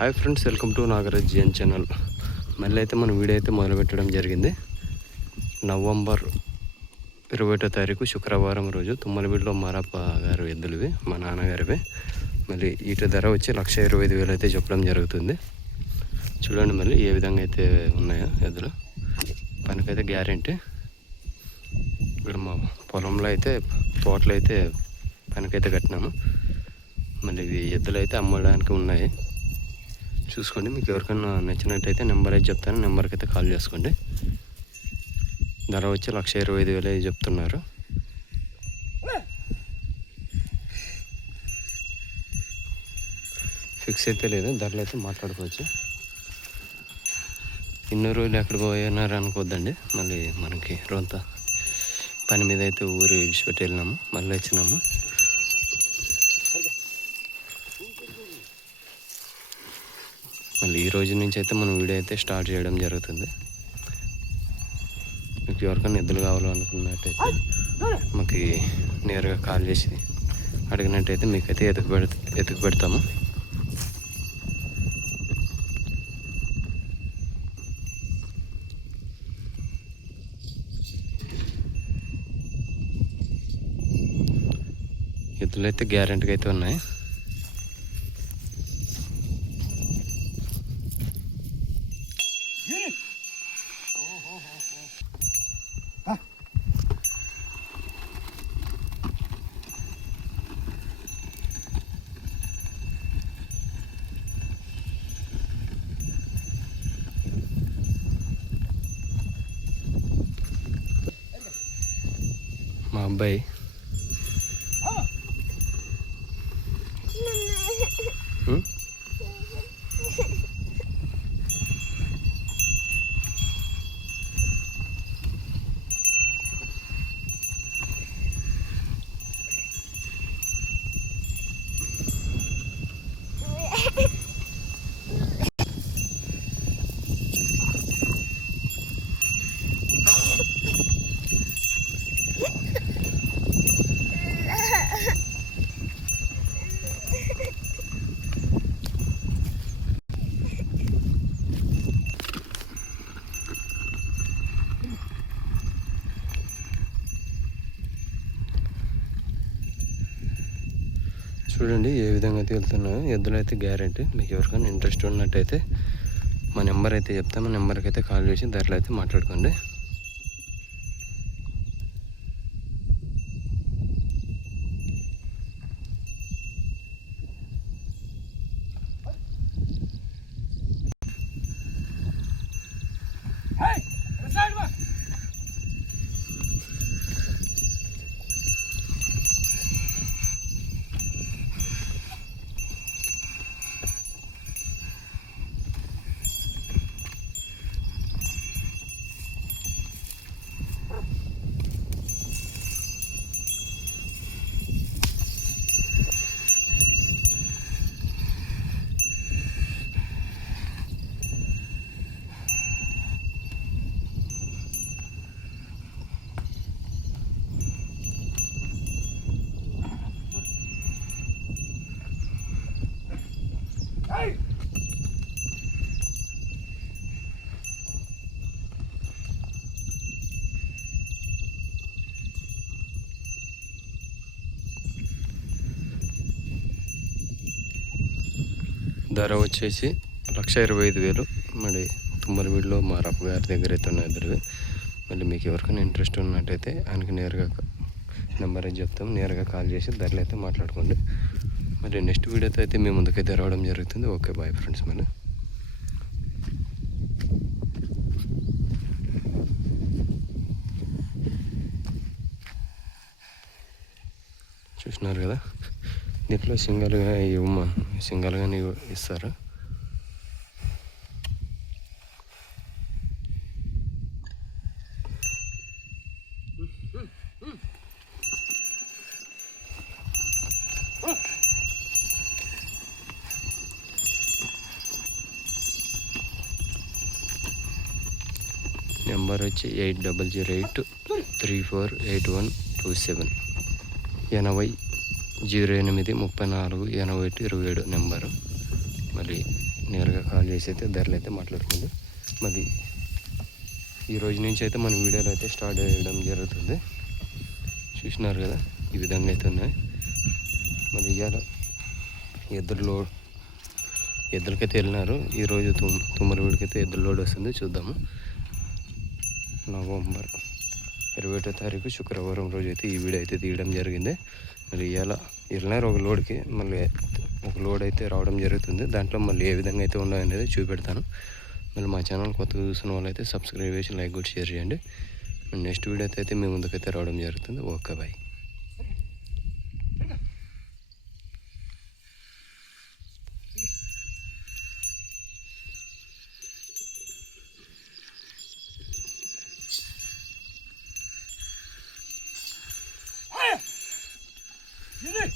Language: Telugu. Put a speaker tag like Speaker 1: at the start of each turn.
Speaker 1: Hi friends welcome to Nagaraj GN channel. మళ్ళీ అయితే మనం వీడియో అయితే మొదలుపెట్టడం జరిగింది. నవంబర్ ఇరవై ఒకటో తారీఖు శుక్రవారం రోజు తుమ్మలవీడులో మారప్ప గారు ఎద్దులువి మా నాన్నగారివి. మళ్ళీ వీటి ధర వచ్చి లక్ష ఇరవై ఐదు వేలు అయితే చెప్పడం జరుగుతుంది. చూడండి మళ్ళీ ఏ విధంగా అయితే ఉన్నాయో ఎద్దులు. పనికైతే గ్యారెంటీ. ఇక్కడ మా పొలంలో అయితే తోటలు అయితే పనికైతే కట్టినాము. మళ్ళీ ఇవి ఎద్దులు అయితే అమ్మడానికి ఉన్నాయి. చూసుకోండి మీకు ఎవరికైనా నచ్చినట్టయితే నెంబర్ అయితే చెప్తాను. నెంబర్కి అయితే కాల్ చేసుకోండి. ధర వచ్చి లక్ష ఇరవై ఐదు వేలు చెప్తున్నారు. ఫిక్స్ అయితే లేదు ధరలు అయితే మాట్లాడుకోవచ్చు. ఇన్ని రోజులు ఎక్కడ పోయినారు అనుకోవద్దండి మళ్ళీ మనకి రోజు పని మీద అయితే ఊరు విడిచిపెట్టి వెళ్ళినాము మళ్ళీ వచ్చినాము. మళ్ళీ ఈ రోజు నుంచి అయితే మనం వీడియో అయితే స్టార్ట్ చేయడం జరుగుతుంది. మీకు ఎవరికైనా ఎద్దులు కావాలనుకున్నట్టయితే మాకు నేరుగా కాల్ చేసి అడిగినట్టయితే మీకైతే ఎతుకు పెడ ఎతుకు పెడతాము ఎద్దులు అయితే గ్యారెంటీగా అయితే ఉన్నాయి మా అబ్బాయి ఉం? చూడండి ఏ విధంగా అయితే వెళ్తున్నాయో ఎద్దులు అయితే గ్యారంటీ మీకు ఎవరికైనా ఇంట్రెస్ట్ ఉన్నట్టయితే మా నెంబర్ అయితే చెప్తే. మా నెంబర్కి అయితే కాల్ చేసి ధరలు అయితే మాట్లాడుకోండి. ధర వచ్చేసి లక్ష ఇరవై ఐదు వేలు. మరి తుమ్మలవీడిలో మా రప్ప గారి దగ్గర అయితే ఉన్నాయి ఇద్దరు మళ్ళీ మీకు ఎవరికైనా ఇంట్రెస్ట్ ఉన్నట్టయితే ఆయనకి నేరుగా నెంబర్ అయితే చెప్తాం. నేరుగా కాల్ చేసి ధరలు అయితే మాట్లాడుకోండి. మరి నెక్స్ట్ వీడియోతో అయితే మీ ముందుకైతే రావడం జరుగుతుంది. ఓకే బాయ్ ఫ్రెండ్స్ మరి చూసినారు కదా? దీంట్లో సింగల్గా ఇవ్వమా సింగల్గానే ఇస్తారు. నెంబర్ వచ్చి eight double zero eight three four eight one two seven. ఎనభై జీరో ఎనిమిది ముప్పై నాలుగు ఎనభై ఒకటి ఇరవై ఏడు నెంబరు. మరి కాల్ చేసి అయితే ధరలు అయితే మాట్లాడుతుంది మరి ఈ రోజు నుంచి అయితే మన వీడియోలు అయితే స్టార్ట్ చేయడం జరుగుతుంది. చూసినారు కదా? ఈ విధంగా అయితే ఉన్నాయి. మరి ఇవాళ ఎద్దులు లోడ్ ఎద్దులకైతే వెళ్ళినారు. ఈరోజు తుమ్ తుమ్మలవీడికి అయితే ఎద్దుల లోడ్ వస్తుంది. చూద్దాము. నవంబర్ ఇరవై ఒకటో తారీఖు శుక్రవారం రోజు అయితే ఈ వీడియో అయితే తీయడం జరిగింది. మరి ఇవాళ ఇరవై ఒక లోడ్కి మళ్ళీ ఒక లోడ్ అయితే రావడం జరుగుతుంది. దాంట్లో మళ్ళీ ఏ విధంగా అయితే ఉన్నాయో అనేది చూపెడతాను. మళ్ళీ మా ఛానల్ కొత్తగా చూసిన వాళ్ళైతే సబ్స్క్రైబ్ చేసి లైక్ కూడా షేర్ చేయండి. నెక్స్ట్ వీడియో అయితే మీ ముందుకైతే రావడం జరుగుతుంది. Okay bye. Yürü.